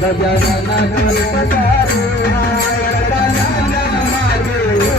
Gajanana కల్పతారు Gajanana మాదేవు